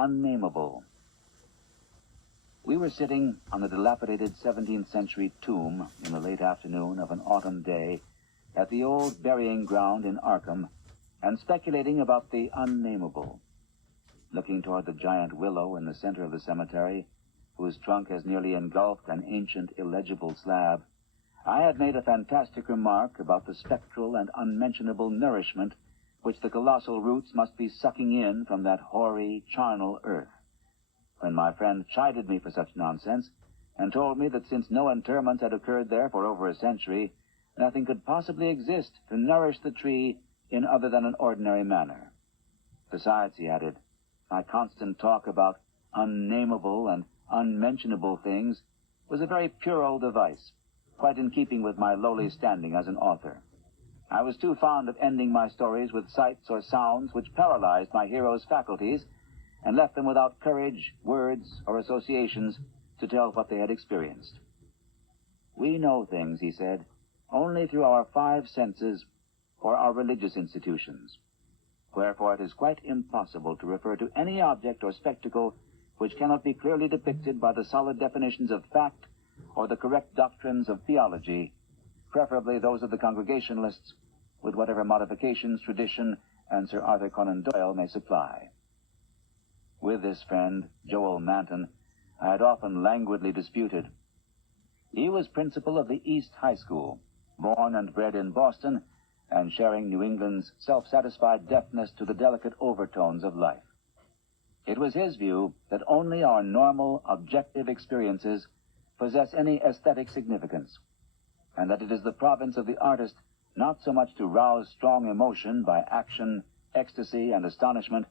Unnameable. We were sitting on a dilapidated 17th century tomb in the late afternoon of an autumn day at the old burying ground in Arkham and speculating about the unnameable. Looking toward the giant willow in the center of the cemetery, whose trunk has nearly engulfed an ancient illegible slab, I had made a fantastic remark about the spectral and unmentionable nourishment which the colossal roots must be sucking in from that hoary, charnel earth, when my friend chided me for such nonsense and told me that since no interments had occurred there for over a century, nothing could possibly exist to nourish the tree in other than an ordinary manner. Besides, he added, my constant talk about unnameable and unmentionable things was a very puerile device, quite in keeping with my lowly standing as an author. I was too fond of ending my stories with sights or sounds which paralyzed my heroes' faculties and left them without courage, words, or associations to tell what they had experienced. We know things, he said, only through our five senses or our religious institutions. Wherefore it is quite impossible to refer to any object or spectacle which cannot be clearly depicted by the solid definitions of fact or the correct doctrines of theology, preferably those of the Congregationalists, with whatever modifications tradition and Sir Arthur Conan Doyle may supply. With this friend, Joel Manton, I had often languidly disputed. He was principal of the East High School, born and bred in Boston, and sharing New England's self-satisfied deafness to the delicate overtones of life. It was his view that only our normal, objective experiences possess any aesthetic significance, and that it is the province of the artist not so much to rouse strong emotion by action, ecstasy, and astonishment,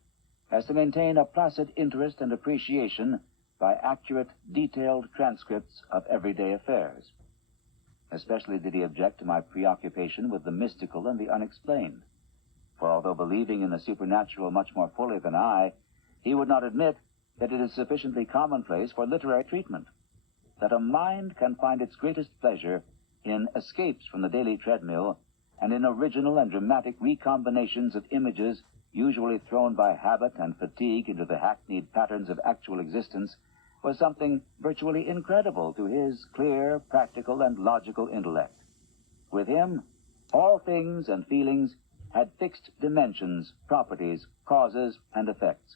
as to maintain a placid interest and appreciation by accurate, detailed transcripts of everyday affairs. Especially did he object to my preoccupation with the mystical and the unexplained, for although believing in the supernatural much more fully than I, he would not admit that it is sufficiently commonplace for literary treatment, that a mind can find its greatest pleasure in escapes from the daily treadmill and in original and dramatic recombinations of images usually thrown by habit and fatigue into the hackneyed patterns of actual existence, was something virtually incredible to his clear, practical, and logical intellect. With him, all things and feelings had fixed dimensions, properties, causes, and effects.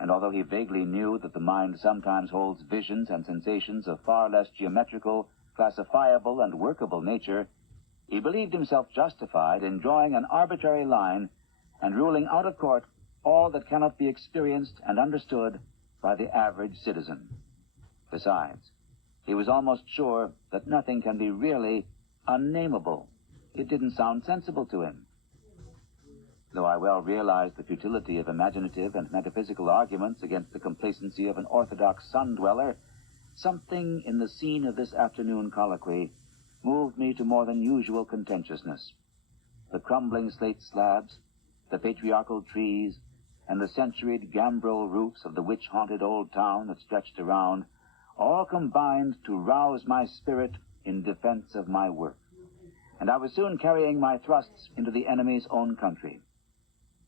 And although he vaguely knew that the mind sometimes holds visions and sensations of far less geometrical, classifiable, and workable nature, he believed himself justified in drawing an arbitrary line and ruling out of court all that cannot be experienced and understood by the average citizen. Besides, he was almost sure that nothing can be really unnameable. It didn't sound sensible to him. Though I well realized the futility of imaginative and metaphysical arguments against the complacency of an orthodox sun-dweller, something in the scene of this afternoon colloquy moved me to more than usual contentiousness. The crumbling slate slabs, the patriarchal trees, and the centuried gambrel roofs of the witch-haunted old town that stretched around, all combined to rouse my spirit in defense of my work. And I was soon carrying my thrusts into the enemy's own country.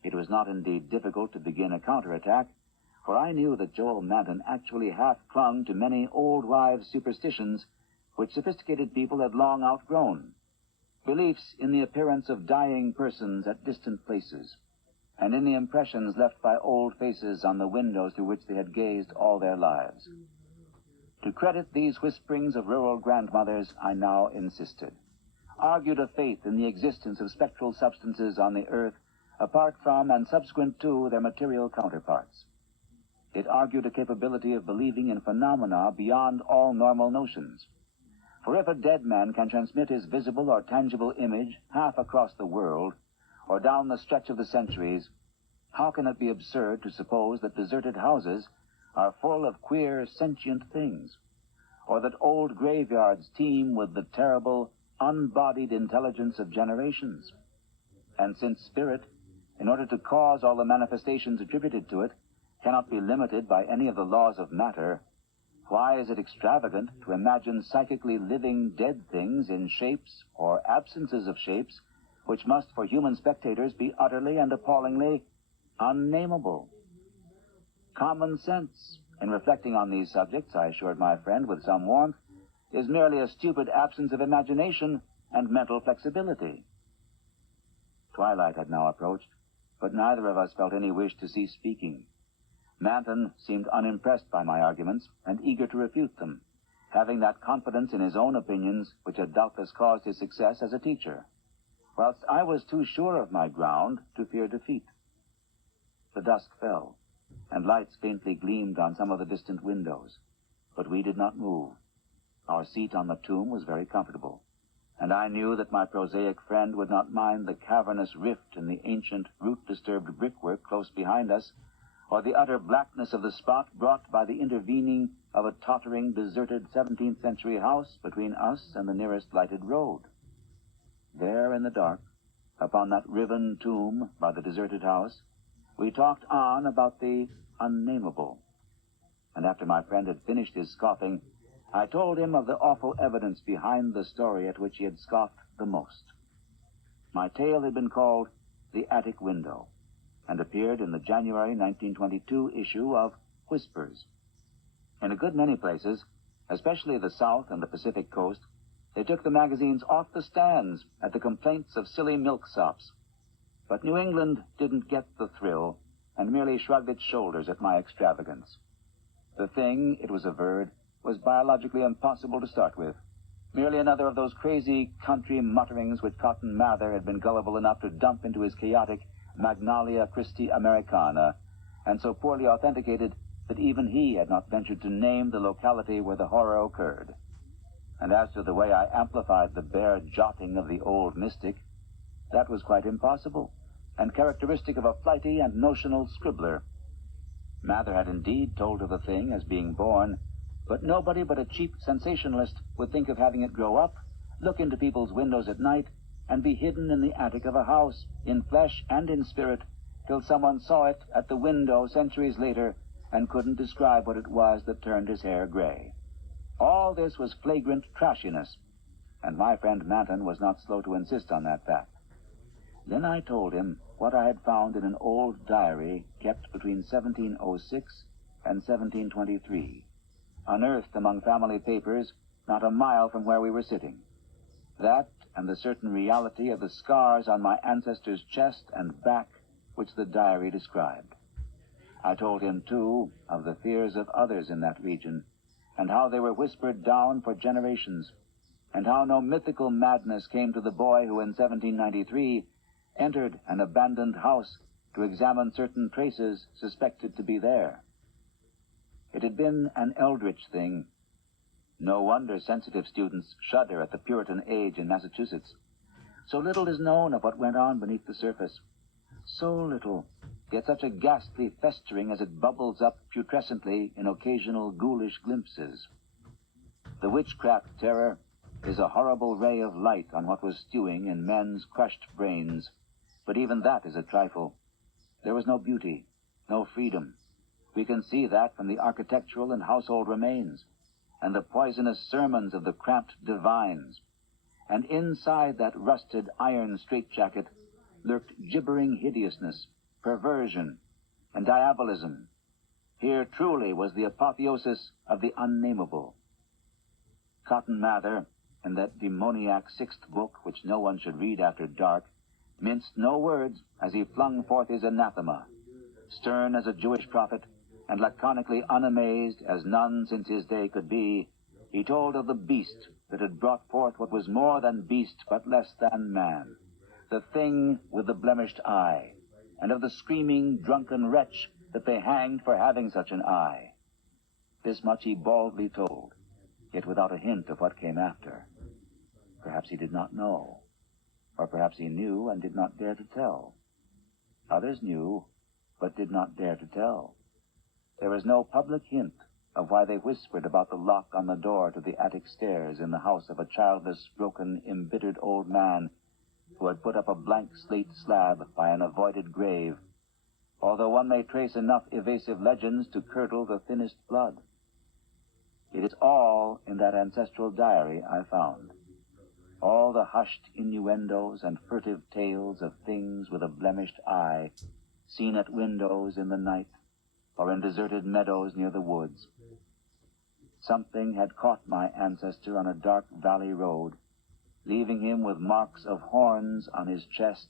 It was not indeed difficult to begin a counterattack, for I knew that Joel Manton actually half clung to many old wives' superstitions which sophisticated people had long outgrown, beliefs in the appearance of dying persons at distant places, and in the impressions left by old faces on the windows through which they had gazed all their lives. To credit these whisperings of rural grandmothers, I now insisted, argued a faith in the existence of spectral substances on the earth apart from and subsequent to their material counterparts. It argued a capability of believing in phenomena beyond all normal notions. For if a dead man can transmit his visible or tangible image half across the world, or down the stretch of the centuries, how can it be absurd to suppose that deserted houses are full of queer, sentient things, or that old graveyards teem with the terrible, unbodied intelligence of generations? And since spirit, in order to cause all the manifestations attributed to it, cannot be limited by any of the laws of matter, why is it extravagant to imagine psychically living dead things in shapes or absences of shapes which must for human spectators be utterly and appallingly unnameable? Common sense, in reflecting on these subjects, I assured my friend with some warmth, is merely a stupid absence of imagination and mental flexibility. Twilight had now approached, but neither of us felt any wish to cease speaking. Manton seemed unimpressed by my arguments and eager to refute them, having that confidence in his own opinions which had doubtless caused his success as a teacher, whilst I was too sure of my ground to fear defeat. The dusk fell, and lights faintly gleamed on some of the distant windows, but we did not move. Our seat on the tomb was very comfortable, and I knew that my prosaic friend would not mind the cavernous rift in the ancient, root-disturbed brickwork close behind us, or the utter blackness of the spot brought by the intervening of a tottering, deserted 17th-century house between us and the nearest lighted road. There in the dark, upon that riven tomb by the deserted house, we talked on about the unnameable, and after my friend had finished his scoffing, I told him of the awful evidence behind the story at which he had scoffed the most. My tale had been called The Attic Window, and appeared in the January 1922 issue of Whispers. In a good many places, especially the South and the Pacific Coast, they took the magazines off the stands at the complaints of silly milksops. But New England didn't get the thrill, and merely shrugged its shoulders at my extravagance. The thing, it was averred, was biologically impossible to start with, merely another of those crazy country mutterings which Cotton Mather had been gullible enough to dump into his chaotic Magnalia Christi Americana, and so poorly authenticated that even he had not ventured to name the locality where the horror occurred. And as to the way I amplified the bare jotting of the old mystic, that was quite impossible, and characteristic of a flighty and notional scribbler. Mather had indeed told of the thing as being born, but nobody but a cheap sensationalist would think of having it grow up, look into people's windows at night, and be hidden in the attic of a house, in flesh and in spirit, till someone saw it at the window centuries later and couldn't describe what it was that turned his hair gray. All this was flagrant trashiness, and my friend Manton was not slow to insist on that fact. Then I told him what I had found in an old diary kept between 1706 and 1723, unearthed among family papers not a mile from where we were sitting. That, and the certain reality of the scars on my ancestor's chest and back which the diary described. I told him, too, of the fears of others in that region, and how they were whispered down for generations, and how no mythical madness came to the boy who in 1793 entered an abandoned house to examine certain traces suspected to be there. It had been an eldritch thing. No wonder sensitive students shudder at the Puritan age in Massachusetts. So little is known of what went on beneath the surface. So little, yet such a ghastly festering as it bubbles up putrescently in occasional ghoulish glimpses. The witchcraft terror is a horrible ray of light on what was stewing in men's crushed brains, but even that is a trifle. There was no beauty, no freedom. We can see that from the architectural and household remains, and the poisonous sermons of the cramped divines. And inside that rusted iron straitjacket lurked gibbering hideousness, perversion, and diabolism. Here truly was the apotheosis of the unnameable. Cotton Mather, in that demoniac sixth book which no one should read after dark, minced no words as he flung forth his anathema. Stern as a Jewish prophet, and laconically unamazed as none since his day could be, he told of the beast that had brought forth what was more than beast but less than man, the thing with the blemished eye, and of the screaming, drunken wretch that they hanged for having such an eye. This much he baldly told, yet without a hint of what came after. Perhaps he did not know, or perhaps he knew and did not dare to tell. Others knew, but did not dare to tell. There is no public hint of why they whispered about the lock on the door to the attic stairs in the house of a childless, broken, embittered old man who had put up a blank slate slab by an avoided grave, although one may trace enough evasive legends to curdle the thinnest blood. It is all in that ancestral diary I found. All the hushed innuendos and furtive tales of things with a blemished eye, seen at windows in the night, or in deserted meadows near the woods. Something had caught my ancestor on a dark valley road, leaving him with marks of horns on his chest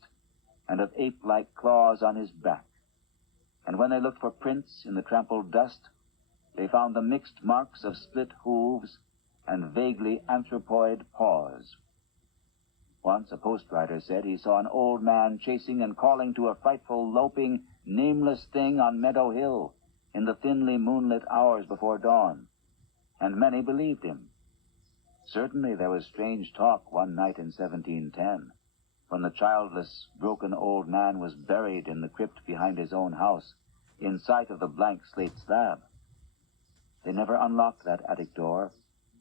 and of ape-like claws on his back. And when they looked for prints in the trampled dust, they found the mixed marks of split hooves and vaguely anthropoid paws. Once a postwriter said he saw an old man chasing and calling to a frightful, loping, nameless thing on Meadow Hill in the thinly moonlit hours before dawn, and many believed him. Certainly there was strange talk one night in 1710, when the childless, broken old man was buried in the crypt behind his own house, in sight of the blank slate slab. They never unlocked that attic door,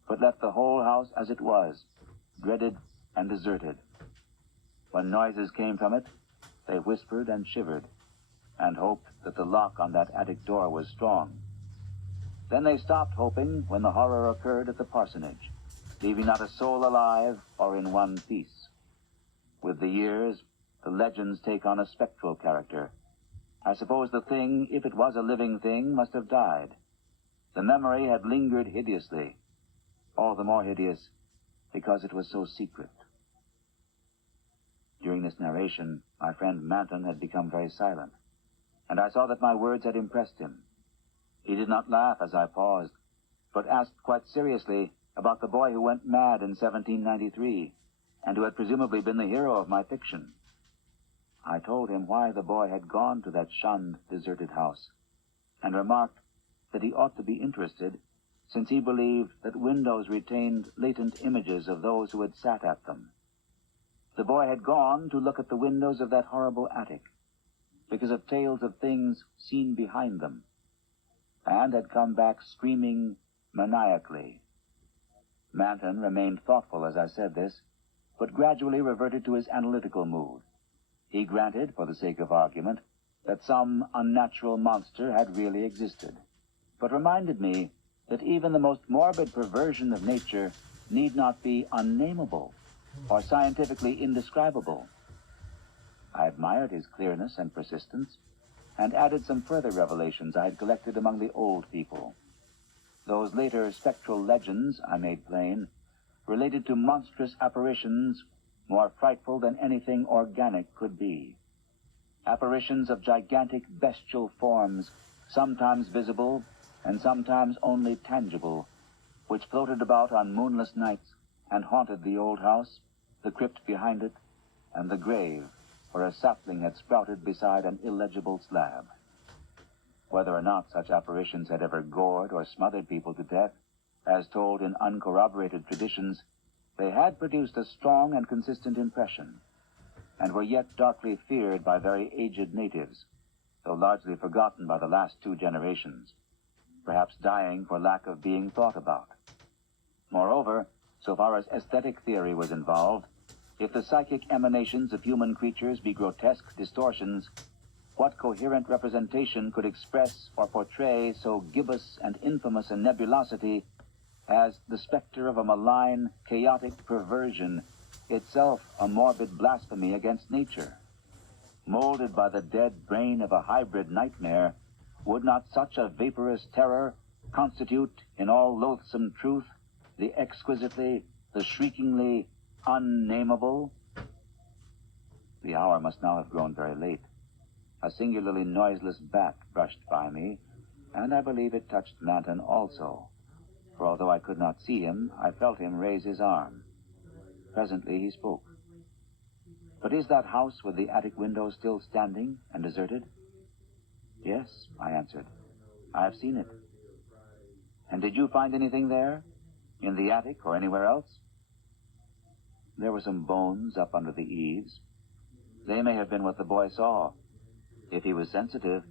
but left the whole house as it was, dreaded and deserted. When noises came from it, they whispered and shivered, and hoped that the lock on that attic door was strong. Then they stopped hoping when the horror occurred at the parsonage, leaving not a soul alive or in one piece. With the years, the legends take on a spectral character. I suppose the thing, if it was a living thing, must have died. The memory had lingered hideously, all the more hideous because it was so secret. During this narration, my friend Manton had become very silent, and I saw that my words had impressed him. He did not laugh as I paused, but asked quite seriously about the boy who went mad in 1793, and who had presumably been the hero of my fiction. I told him why the boy had gone to that shunned, deserted house, and remarked that he ought to be interested, since he believed that windows retained latent images of those who had sat at them. The boy had gone to look at the windows of that horrible attic, because of tales of things seen behind them, and had come back screaming maniacally. Manton remained thoughtful as I said this, but gradually reverted to his analytical mood. He granted, for the sake of argument, that some unnatural monster had really existed, but reminded me that even the most morbid perversion of nature need not be unnameable or scientifically indescribable. I admired his clearness and persistence, and added some further revelations I had collected among the old people. Those later spectral legends, I made plain, related to monstrous apparitions more frightful than anything organic could be. Apparitions of gigantic bestial forms, sometimes visible and sometimes only tangible, which floated about on moonless nights and haunted the old house, the crypt behind it, and the grave where a sapling had sprouted beside an illegible slab. Whether or not such apparitions had ever gored or smothered people to death, as told in uncorroborated traditions, they had produced a strong and consistent impression, and were yet darkly feared by very aged natives, though largely forgotten by the last two generations, perhaps dying for lack of being thought about. Moreover, so far as aesthetic theory was involved, if the psychic emanations of human creatures be grotesque distortions, what coherent representation could express or portray so gibbous and infamous a nebulosity as the specter of a malign, chaotic perversion, itself a morbid blasphemy against nature? Molded by the dead brain of a hybrid nightmare, would not such a vaporous terror constitute, in all loathsome truth, the exquisitely, the shriekingly unnameable? The hour must now have grown very late. A singularly noiseless bat brushed by me, and I believe it touched Manton also, for although I could not see him, I felt him raise his arm. Presently he spoke. "But is that house with the attic window still standing and deserted?" "Yes," I answered. "I have seen it." "And did you find anything there? In the attic or anywhere else?" "There were some bones up under the eaves. They may have been what the boy saw. If he was sensitive,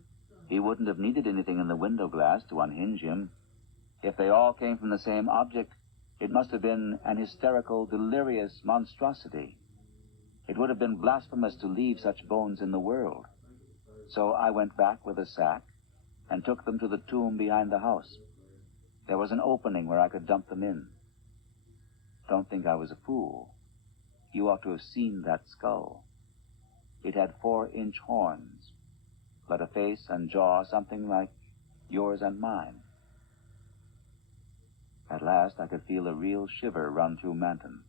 he wouldn't have needed anything in the window glass to unhinge him. If they all came from the same object, it must have been an hysterical, delirious monstrosity. It would have been blasphemous to leave such bones in the world. So I went back with a sack and took them to the tomb behind the house. There was an opening where I could dump them in. Don't think I was a fool. You ought to have seen that skull. It had 4-inch horns, but a face and jaw something like yours and mine. At last I could feel a real shiver run through Manton,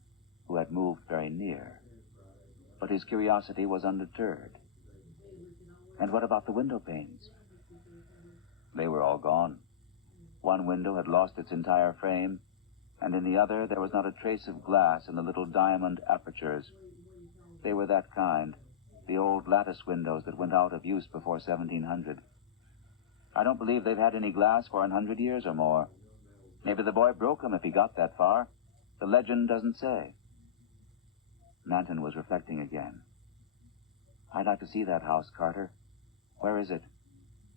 who had moved very near. But his curiosity was undeterred. And what about the window panes? They were all gone. One window had lost its entire frame, and in the other there was not a trace of glass in the little diamond apertures. They were that kind, the old lattice windows that went out of use before 1700. I don't believe they've had any glass for 100 years or more. Maybe the boy broke them if he got that far. The legend doesn't say. Manton was reflecting again. I'd like to see that house, Carter. Where is it?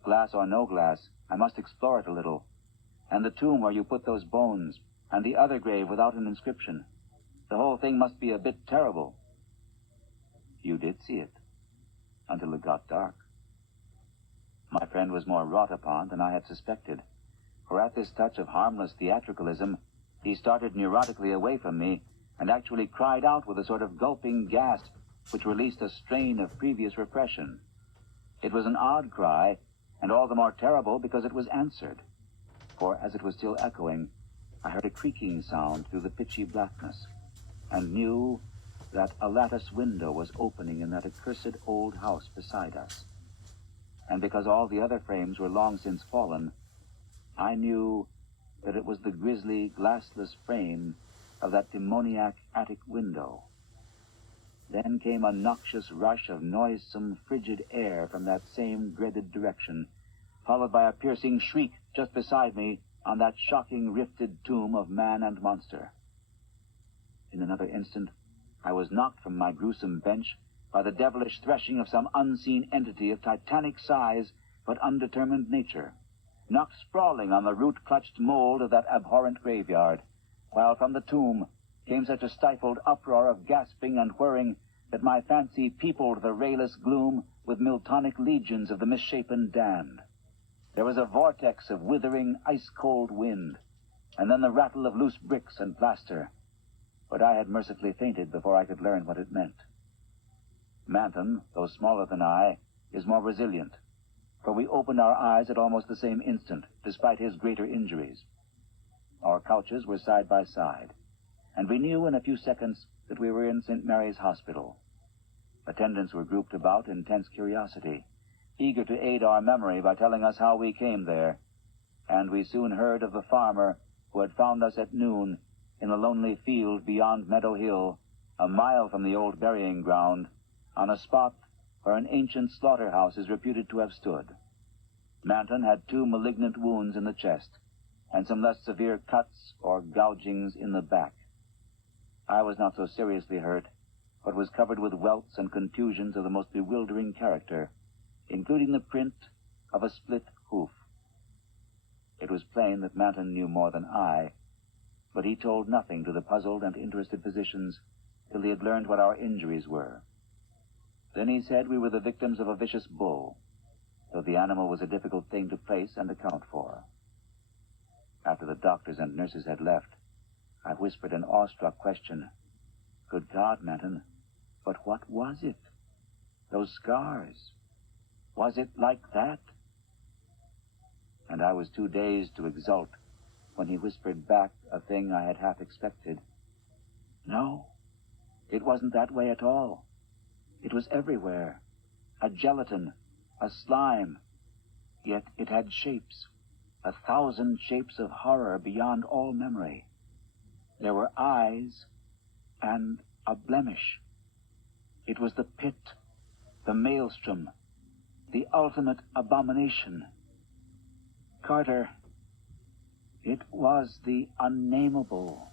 Glass or no glass, I must explore it a little. And the tomb where you put those bones, and the other grave without an inscription. The whole thing must be a bit terrible. You did see it, until it got dark. My friend was more wrought upon than I had suspected, for at this touch of harmless theatricalism, he started neurotically away from me and actually cried out with a sort of gulping gasp which released a strain of previous repression. It was an odd cry, and all the more terrible because it was answered. For as it was still echoing, I heard a creaking sound through the pitchy blackness, and knew that a lattice window was opening in that accursed old house beside us. And because all the other frames were long since fallen, I knew that it was the grisly, glassless frame of that demoniac attic window. Then came a noxious rush of noisome, frigid air from that same dreaded direction, followed by a piercing shriek just beside me on that shocking rifted tomb of man and monster. In another instant, I was knocked from my gruesome bench by the devilish threshing of some unseen entity of titanic size but undetermined nature, knocked sprawling on the root-clutched mold of that abhorrent graveyard, while from the tomb came such a stifled uproar of gasping and whirring that my fancy peopled the rayless gloom with Miltonic legions of the misshapen damned. There was a vortex of withering, ice-cold wind, and then the rattle of loose bricks and plaster. But I had mercifully fainted before I could learn what it meant. Manton, though smaller than I, is more resilient, for we opened our eyes at almost the same instant, despite his greater injuries. Our couches were side by side, and we knew in a few seconds that we were in St. Mary's Hospital. Attendants were grouped about in tense curiosity, eager to aid our memory by telling us how we came there, and we soon heard of the farmer who had found us at noon in a lonely field beyond Meadow Hill, a mile from the old burying ground, on a spot where an ancient slaughterhouse is reputed to have stood. Manton had 2 malignant wounds in the chest, and some less severe cuts or gougings in the back. I was not so seriously hurt, but was covered with welts and contusions of the most bewildering character, including the print of a split hoof. It was plain that Manton knew more than I, but he told nothing to the puzzled and interested physicians till he had learned what our injuries were. Then he said we were the victims of a vicious bull, though the animal was a difficult thing to place and account for. After the doctors and nurses had left, I whispered an awestruck question. Good God, Manton, but what was it? Those scars? Was it like that? And I was too dazed to exult when he whispered back a thing I had half expected. No, it wasn't that way at all. It was everywhere. A gelatin, a slime. Yet it had shapes, 1,000 shapes of horror beyond all memory. There were eyes and a blemish. It was the pit, the maelstrom, the ultimate abomination. Carter, it was the Unnameable.